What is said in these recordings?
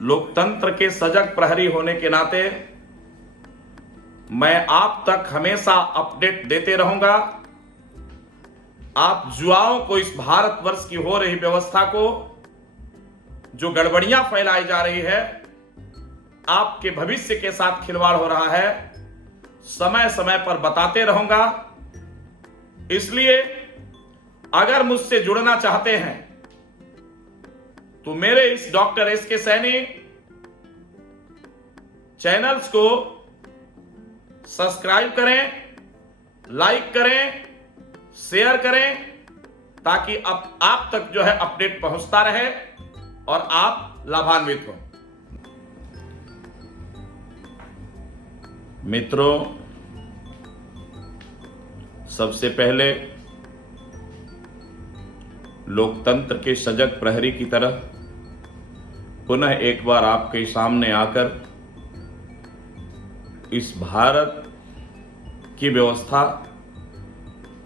लोकतंत्र के सजग प्रहरी होने के नाते मैं आप तक हमेशा अपडेट देते रहूंगा। आप युवाओं को इस भारतवर्ष की हो रही व्यवस्था को, जो गड़बड़ियां फैलाई जा रही है, आपके भविष्य के साथ खिलवाड़ हो रहा है, समय समय पर बताते रहूंगा। इसलिए अगर मुझसे जुड़ना चाहते हैं तो मेरे इस डॉक्टर एसके सैनी चैनल्स को सब्सक्राइब करें, लाइक करें, शेयर करें, ताकि अब आप तक जो है अपडेट पहुंचता रहे और आप लाभान्वित हो। मित्रों, सबसे पहले लोकतंत्र के सजग प्रहरी की तरह पुनः एक बार आपके सामने आकर इस भारत की व्यवस्था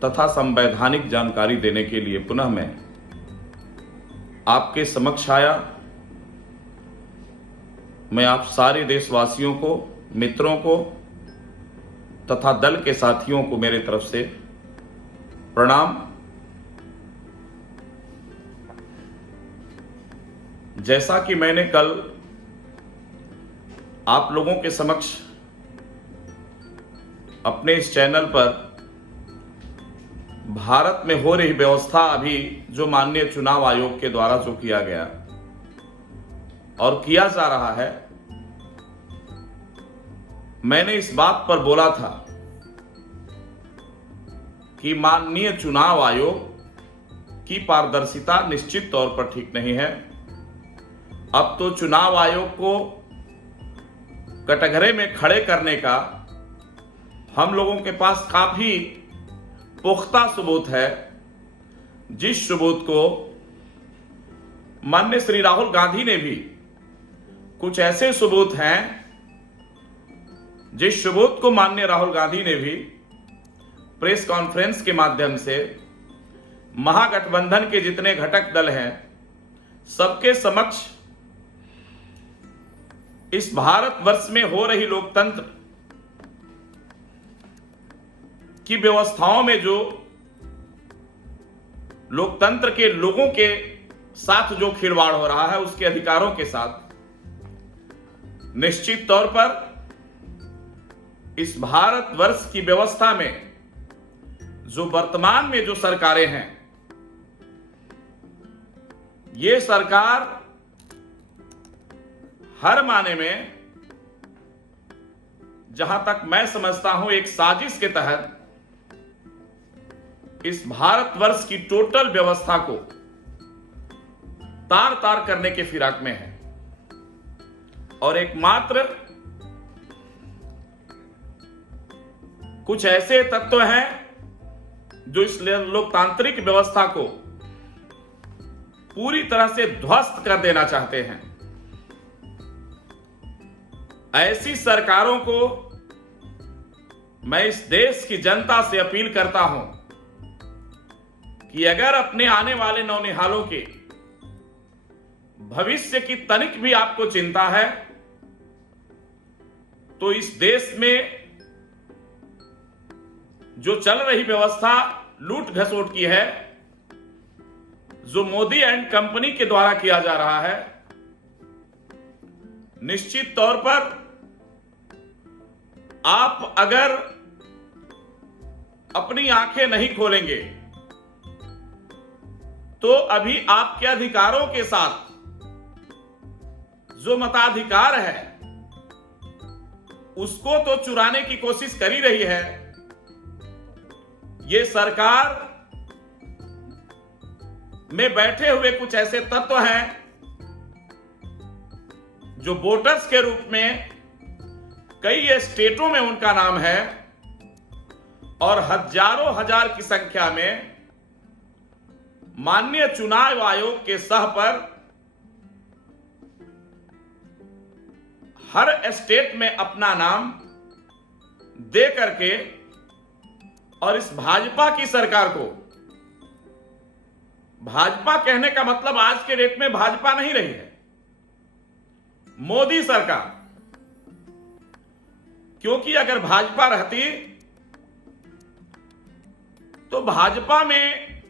तथा संवैधानिक जानकारी देने के लिए पुनः मैं आपके समक्ष आया। मैं आप सारे देशवासियों को, मित्रों को तथा दल के साथियों को मेरे तरफ से प्रणाम। जैसा कि मैंने कल आप लोगों के समक्ष अपने इस चैनल पर भारत में हो रही व्यवस्था, अभी जो माननीय चुनाव आयोग के द्वारा जो किया गया और किया जा रहा है, मैंने इस बात पर बोला था कि माननीय चुनाव आयोग की पारदर्शिता निश्चित तौर पर ठीक नहीं है। अब तो चुनाव आयोग को कटघरे में खड़े करने का हम लोगों के पास काफी पुख्ता सबूत है, जिस सबूत को माननीय श्री राहुल गांधी ने भी, कुछ ऐसे सबूत हैं जिस सबूत को माननीय राहुल गांधी ने भी प्रेस कॉन्फ्रेंस के माध्यम से महागठबंधन के जितने घटक दल हैं सबके समक्ष इस भारतवर्ष में हो रही लोकतंत्र की व्यवस्थाओं में जो लोकतंत्र के लोगों के साथ जो खिलवाड़ हो रहा है, उसके अधिकारों के साथ निश्चित तौर पर इस भारतवर्ष की व्यवस्था में जो वर्तमान में जो सरकारें हैं, ये सरकार हर माने में, जहां तक मैं समझता हूं, एक साजिश के तहत इस भारतवर्ष की टोटल व्यवस्था को तार तार करने के फिराक में है। और एकमात्र कुछ ऐसे तत्व हैं जो इस लोकतांत्रिक व्यवस्था को पूरी तरह से ध्वस्त कर देना चाहते हैं। ऐसी सरकारों को मैं इस देश की जनता से अपील करता हूं कि अगर अपने आने वाले नौनिहालों के भविष्य की तनिक भी आपको चिंता है, तो इस देश में जो चल रही व्यवस्था लूट घसोट की है, जो मोदी एंड कंपनी के द्वारा किया जा रहा है, निश्चित तौर पर आप अगर अपनी आंखें नहीं खोलेंगे तो अभी आपके अधिकारों के साथ जो मताधिकार है उसको तो चुराने की कोशिश कर ही रही है ये सरकार में बैठे हुए कुछ ऐसे तत्व हैं जो वोटर्स के रूप में कई स्टेटों में उनका नाम है और हजारों हजार की संख्या में माननीय चुनाव आयोग के सह पर हर स्टेट में अपना नाम दे करके, और इस भाजपा की सरकार को, भाजपा कहने का मतलब आज के डेट में भाजपा नहीं रही है, मोदी सरकार, क्योंकि अगर भाजपा रहती तो भाजपा में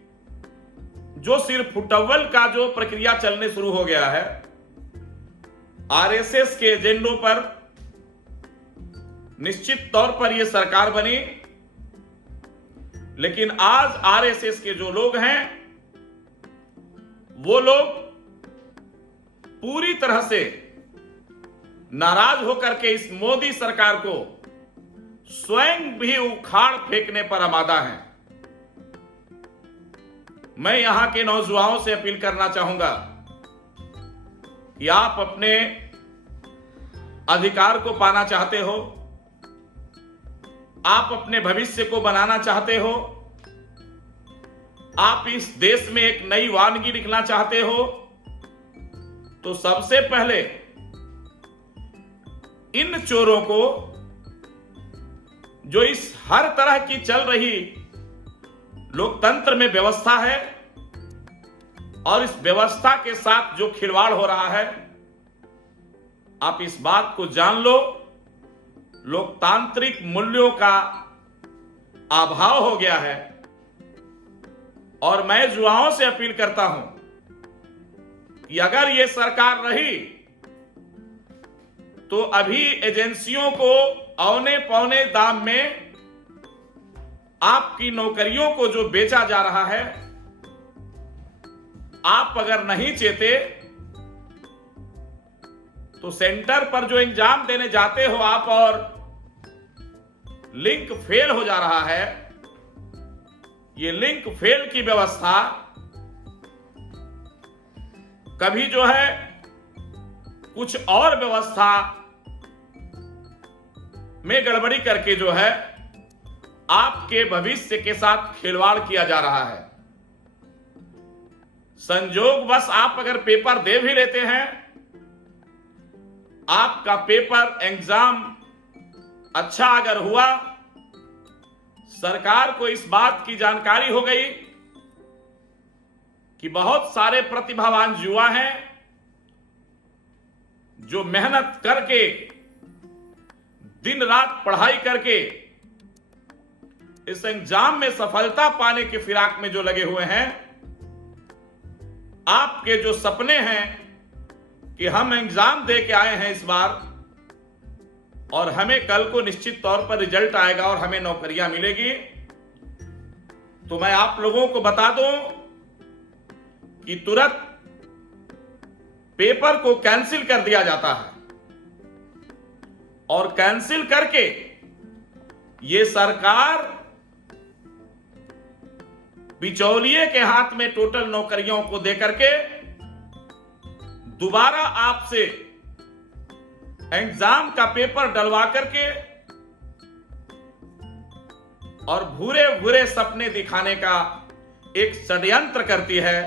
जो सिर्फ फुटअव्वल का जो प्रक्रिया चलने शुरू हो गया है, आरएसएस के एजेंडों पर निश्चित तौर पर यह सरकार बनी। लेकिन आज आरएसएस के जो लोग हैं वो लोग पूरी तरह से नाराज होकर के इस मोदी सरकार को स्वयं भी उखाड़ फेंकने पर आमादा हैं। मैं यहां के नौजवानों से अपील करना चाहूंगा कि आप अपने अधिकार को पाना चाहते हो, आप अपने भविष्य को बनाना चाहते हो, आप इस देश में एक नई वानगी लिखना चाहते हो, तो सबसे पहले इन चोरों को, जो इस हर तरह की चल रही लोकतंत्र में व्यवस्था है और इस व्यवस्था के साथ जो खिलवाड़ हो रहा है, आप इस बात को जान लो, लोकतांत्रिक मूल्यों का अभाव हो गया है। और मैं युवाओं से अपील करता हूं कि अगर यह सरकार रही तो अभी एजेंसियों को औने पौने दाम में आपकी नौकरियों को जो बेचा जा रहा है, आप अगर नहीं चेते तो सेंटर पर जो एग्जाम देने जाते हो आप और लिंक फेल हो जा रहा है, ये लिंक फेल की व्यवस्था कभी जो है कुछ और व्यवस्था में गड़बड़ी करके जो है आपके भविष्य के साथ खिलवाड़ किया जा रहा है। संजोगवश आप अगर पेपर दे भी लेते हैं, आपका पेपर एग्जाम अच्छा अगर हुआ, सरकार को इस बात की जानकारी हो गई कि बहुत सारे प्रतिभावान युवा हैं जो मेहनत करके दिन रात पढ़ाई करके इस एग्जाम में सफलता पाने की फिराक में जो लगे हुए हैं, आपके जो सपने हैं कि हम एग्जाम दे के आए हैं इस बार और हमें कल को निश्चित तौर पर रिजल्ट आएगा और हमें नौकरियां मिलेगी, तो मैं आप लोगों को बता दूं कि तुरंत पेपर को कैंसिल कर दिया जाता है और कैंसिल करके ये सरकार बिचौलिए के हाथ में टोटल नौकरियों को देकर के दोबारा आपसे एग्जाम का पेपर डलवा करके और भूरे भूरे सपने दिखाने का एक षड्यंत्र करती है।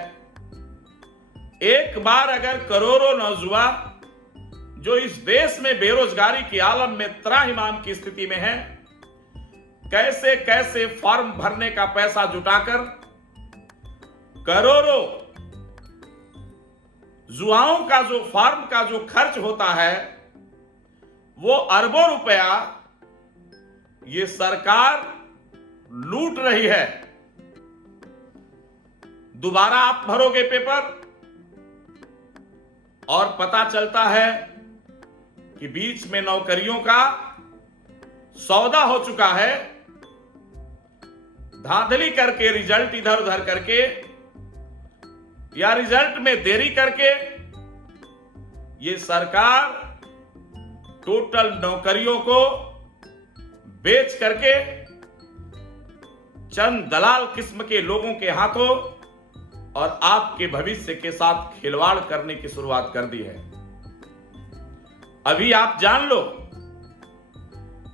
एक बार अगर करोड़ों नौजवान जो इस देश में बेरोजगारी की आलम में त्राहिमाम की स्थिति में है, कैसे कैसे फॉर्म भरने का पैसा जुटाकर करोड़ों युवाओं का जो फॉर्म का जो खर्च होता है वो अरबों रुपया ये सरकार लूट रही है। दोबारा आप भरोगे पेपर और पता चलता है कि बीच में नौकरियों का सौदा हो चुका है, धांधली करके रिजल्ट इधर उधर करके या रिजल्ट में देरी करके ये सरकार टोटल नौकरियों को बेच करके चंद दलाल किस्म के लोगों के हाथों और आपके भविष्य के साथ खिलवाड़ करने की शुरुआत कर दी है। अभी आप जान लो,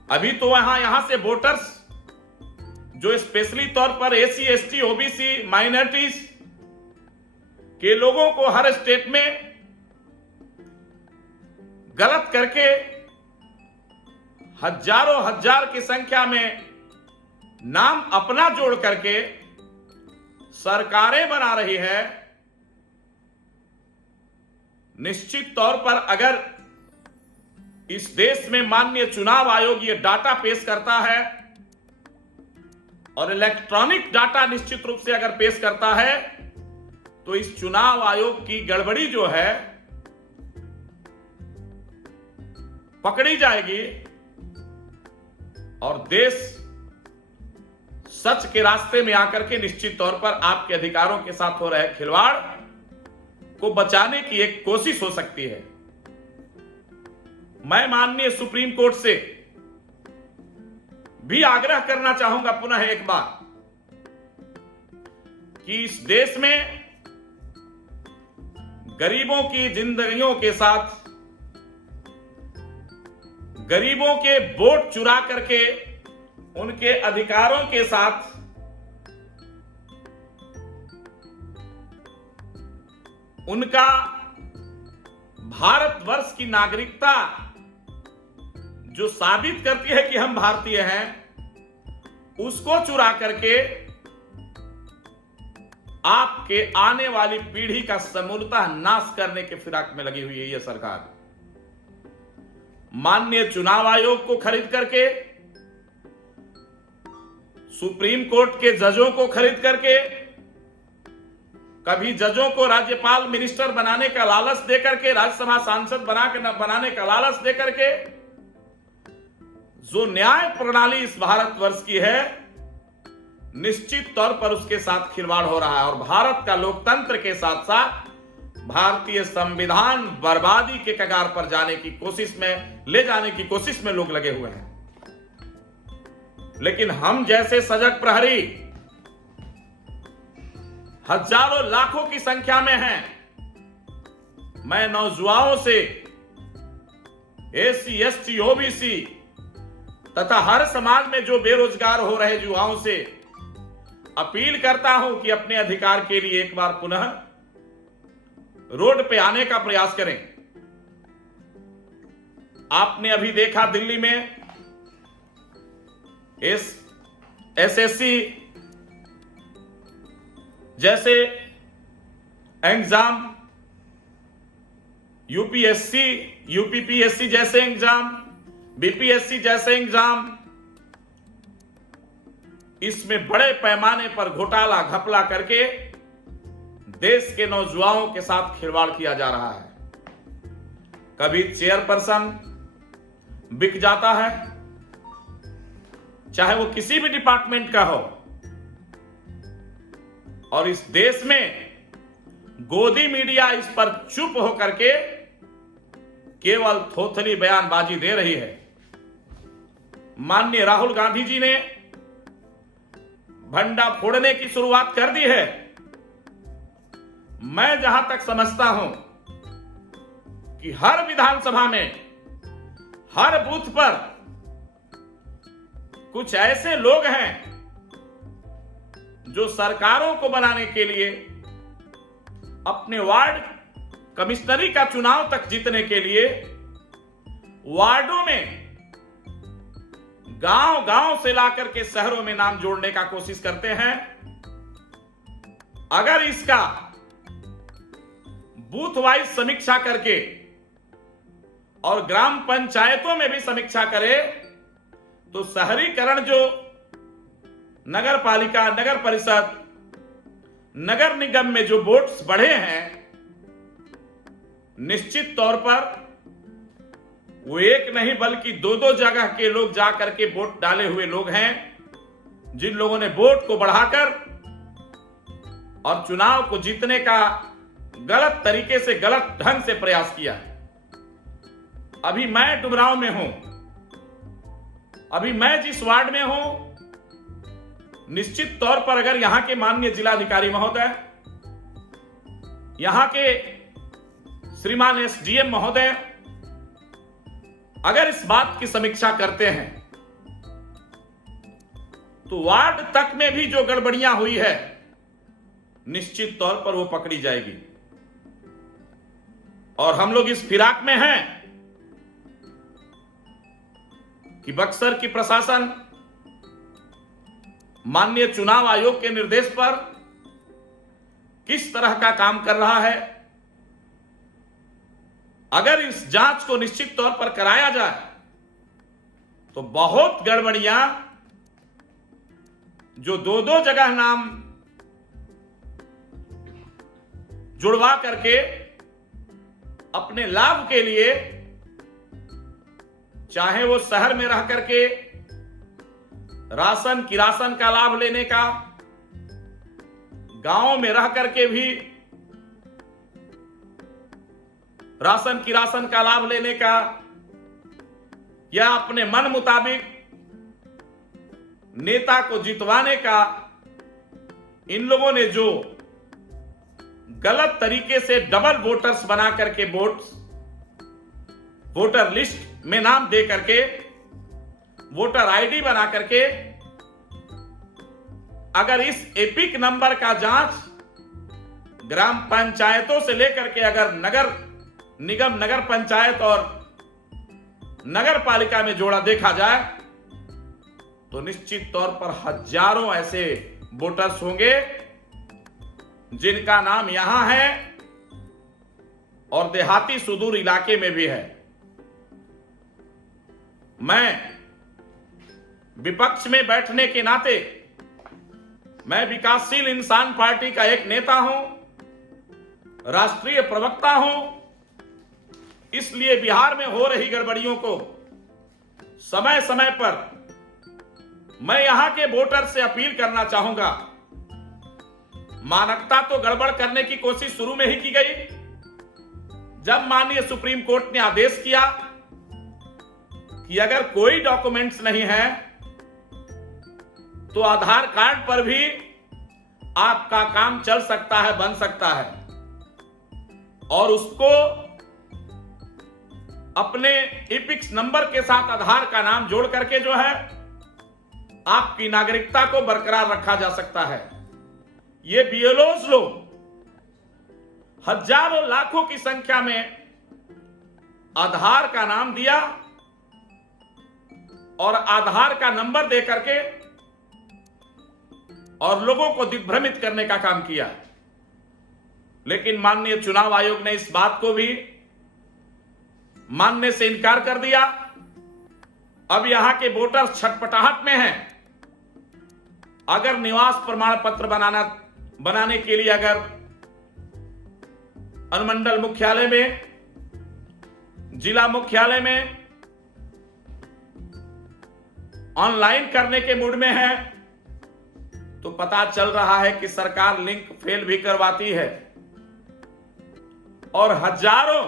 अभी तो यहां से वोटर्स जो स्पेशली तौर पर एसी एसटी ओबीसी माइनॉरिटीज के लोगों को हर स्टेट में गलत करके हजारों हजार की संख्या में नाम अपना जोड़ करके सरकारें बना रही है। निश्चित तौर पर अगर इस देश में माननीय चुनाव आयोग ये डाटा पेश करता है, और इलेक्ट्रॉनिक डाटा निश्चित रूप से अगर पेश करता है तो इस चुनाव आयोग की गड़बड़ी जो है पकड़ी जाएगी और देश सच के रास्ते में आकर के निश्चित तौर पर आपके अधिकारों के साथ हो रहे खिलवाड़ को बचाने की एक कोशिश हो सकती है। मैं माननीय सुप्रीम कोर्ट से भी आग्रह करना चाहूंगा पुनः एक बार कि इस देश में गरीबों की जिंदगियों के साथ गरीबों के वोट चुरा करके उनके अधिकारों के साथ उनका भारतवर्ष की नागरिकता जो साबित करती है कि हम भारतीय हैं, उसको चुरा करके आपके आने वाली पीढ़ी का समूलतः नाश करने के फिराक में लगी हुई है यह सरकार। माननीय चुनाव आयोग को खरीद करके, सुप्रीम कोर्ट के जजों को खरीद करके, कभी जजों को राज्यपाल मिनिस्टर बनाने का लालच देकर के, राज्यसभा सांसद बनाने का लालच देकर के जो न्याय प्रणाली इस भारतवर्ष की है, निश्चित तौर पर उसके साथ खिलवाड़ हो रहा है और भारत का लोकतंत्र के साथ साथ भारतीय संविधान बर्बादी के कगार पर जाने की कोशिश में ले जाने की कोशिश में लोग लगे हुए हैं। लेकिन हम जैसे सजग प्रहरी हजारों लाखों की संख्या में हैं। मैं नौजुवानों से, एससी, एसटी, ओबीसी तथा हर समाज में जो बेरोजगार हो रहे युवाओं से अपील करता हूं कि अपने अधिकार के लिए एक बार पुनः रोड पे आने का प्रयास करें। आपने अभी देखा दिल्ली में एसएससी जैसे एग्जाम, यूपीएससी, यूपीपीएससी जैसे एग्जाम, बीपीएससी जैसे एग्जाम, इसमें बड़े पैमाने पर घोटाला घपला करके देश के नौजवानों के साथ खिलवाड़ किया जा रहा है। कभी चेयरपर्सन बिक जाता है, चाहे वो किसी भी डिपार्टमेंट का हो, और इस देश में गोदी मीडिया इस पर चुप होकर के केवल थोथली बयानबाजी दे रही है। माननीय राहुल गांधी जी ने भंडा फोड़ने की शुरुआत कर दी है। मैं जहां तक समझता हूं कि हर विधानसभा में, हर बूथ पर कुछ ऐसे लोग हैं जो सरकारों को बनाने के लिए, अपने वार्ड कमिश्नरी का चुनाव तक जीतने के लिए वार्डों में, गांव गांव से लाकर के शहरों में नाम जोड़ने का कोशिश करते हैं। अगर इसका बूथ वाइज समीक्षा करके और ग्राम पंचायतों में भी समीक्षा करे तो शहरीकरण जो नगर पालिका, नगर परिषद, नगर निगम में जो वोट्स बढ़े हैं, निश्चित तौर पर वो एक नहीं बल्कि दो दो जगह के लोग जाकर के वोट डाले हुए लोग हैं, जिन लोगों ने वोट को बढ़ाकर और चुनाव को जीतने का गलत तरीके से, गलत ढंग से प्रयास किया। अभी मैं डुमरांव में हूं, अभी मैं जिस वार्ड में हूं, निश्चित तौर पर अगर यहां के माननीय जिलाधिकारी महोदय, यहां के श्रीमान एसडीएम महोदय अगर इस बात की समीक्षा करते हैं तो वार्ड तक में भी जो गड़बड़ियां हुई है, निश्चित तौर पर वो पकड़ी जाएगी। और हम लोग इस फिराक में हैं कि बक्सर की प्रशासन माननीय चुनाव आयोग के निर्देश पर किस तरह का काम कर रहा है, अगर इस जांच को निश्चित तौर पर कराया जाए तो बहुत गड़बड़ियां जो दो दो जगह नाम जुड़वा करके अपने लाभ के लिए, चाहे वो शहर में रह करके राशन किरासन का लाभ लेने का, गांव में रह करके भी राशन किरासन का लाभ लेने का, या अपने मन मुताबिक नेता को जितवाने का, इन लोगों ने जो गलत तरीके से डबल वोटर्स बना करके वोटर लिस्ट में नाम दे करके, वोटर आईडी बना करके, अगर इस एपिक नंबर का जांच ग्राम पंचायतों से लेकर के अगर नगर निगम, नगर पंचायत और नगर पालिका में जोड़ा देखा जाए तो निश्चित तौर पर हजारों ऐसे वोटर्स होंगे जिनका नाम यहां है और देहाती सुदूर इलाके में भी है। मैं विपक्ष में बैठने के नाते, मैं विकासशील इंसान पार्टी का एक नेता हूं, राष्ट्रीय प्रवक्ता हूं, इसलिए बिहार में हो रही गड़बड़ियों को समय समय पर मैं यहां के वोटर से अपील करना चाहूंगा। मानकता तो गड़बड़ करने की कोशिश शुरू में ही की गई, जब माननीय सुप्रीम कोर्ट ने आदेश किया कि अगर कोई डॉक्यूमेंट्स नहीं है तो आधार कार्ड पर भी आपका काम चल सकता है, बन सकता है, और उसको अपने इपिक्स नंबर के साथ आधार का नाम जोड़ करके जो है आपकी नागरिकता को बरकरार रखा जा सकता है। ये बीएलओस लोग हजारों लाखों की संख्या में आधार का नाम दिया और आधार का नंबर दे करके और लोगों को दिग्भ्रमित करने का काम किया। लेकिन माननीय चुनाव आयोग ने इस बात को भी मानने से इनकार कर दिया। अब यहां के वोटर्स छटपटाहट में हैं। अगर निवास प्रमाण पत्र बनाने के लिए अगर अनुमंडल मुख्यालय में, जिला मुख्यालय में ऑनलाइन करने के मूड में है तो पता चल रहा है कि सरकार लिंक फेल भी करवाती है और हजारों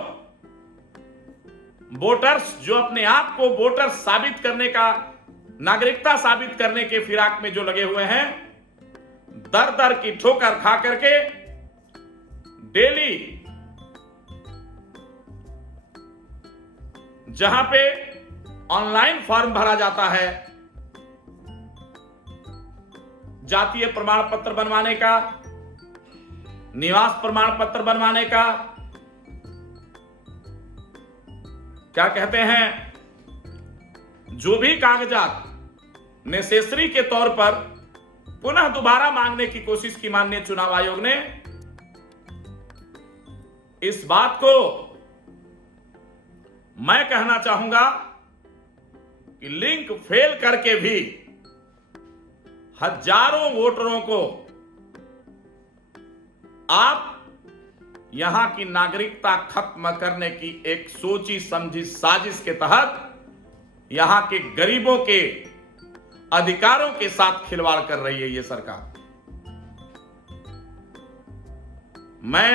वोटर्स जो अपने आप को वोटर साबित करने का, नागरिकता साबित करने के फिराक में जो लगे हुए हैं, दर दर की ठोकर खा करके डेली जहां पे ऑनलाइन फॉर्म भरा जाता है जातीय प्रमाण पत्र बनवाने का, निवास प्रमाण पत्र बनवाने का, क्या कहते हैं, जो भी कागजात नेसेसरी के तौर पर पुनः दोबारा मांगने की कोशिश की माननीय चुनाव आयोग ने। इस बात को मैं कहना चाहूंगा कि लिंक फेल करके भी हजारों वोटरों को आप यहां की नागरिकता खत्म करने की एक सोची समझी साजिश के तहत यहां के गरीबों के अधिकारों के साथ खिलवाड़ कर रही है ये सरकार। मैं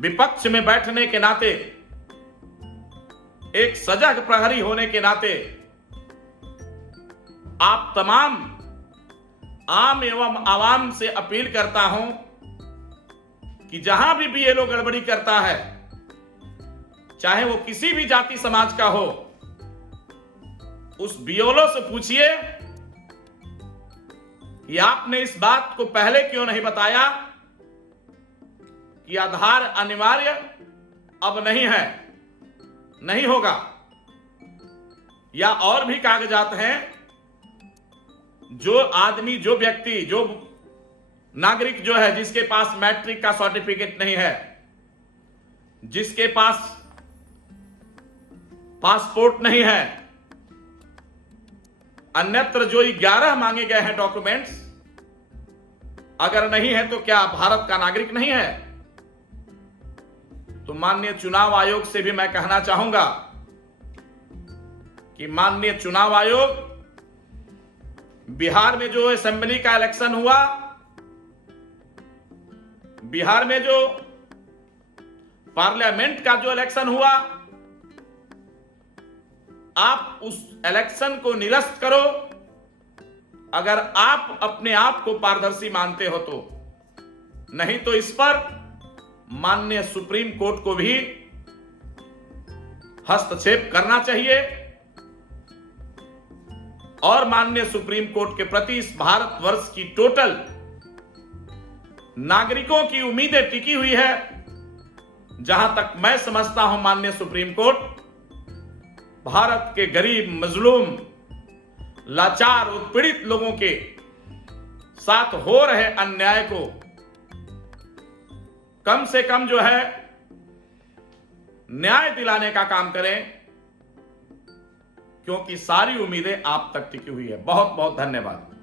विपक्ष में बैठने के नाते, एक सजग प्रहरी होने के नाते आप तमाम आम एवं आवाम से अपील करता हूं कि जहां भी बीएलओ गड़बड़ी करता है, चाहे वो किसी भी जाति समाज का हो, उस बीएलओ से पूछिए कि आपने इस बात को पहले क्यों नहीं बताया कि आधार अनिवार्य अब नहीं है, नहीं होगा, या और भी कागजात हैं जो आदमी, जो व्यक्ति, जो नागरिक जो है जिसके पास मैट्रिक का सर्टिफिकेट नहीं है, जिसके पास पासपोर्ट नहीं है, अन्यत्र जो 11 मांगे गए हैं डॉक्यूमेंट्स, अगर नहीं है तो क्या भारत का नागरिक नहीं है? तो माननीय चुनाव आयोग से भी मैं कहना चाहूंगा कि माननीय चुनाव आयोग, बिहार में जो असेंबली का इलेक्शन हुआ, बिहार में जो पार्लियामेंट का जो इलेक्शन हुआ, आप उस इलेक्शन को निरस्त करो अगर आप अपने आप को पारदर्शी मानते हो तो। नहीं तो इस पर माननीय सुप्रीम कोर्ट को भी हस्तक्षेप करना चाहिए और माननीय सुप्रीम कोर्ट के प्रति इस भारतवर्ष की टोटल नागरिकों की उम्मीदें टिकी हुई है। जहां तक मैं समझता हूं, माननीय सुप्रीम कोर्ट भारत के गरीब, मजलूम, लाचार, उत्पीड़ित लोगों के साथ हो रहे अन्याय को कम से कम जो है न्याय दिलाने का काम करें, क्योंकि सारी उम्मीदें आप तक टिकी हुई है। बहुत बहुत धन्यवाद।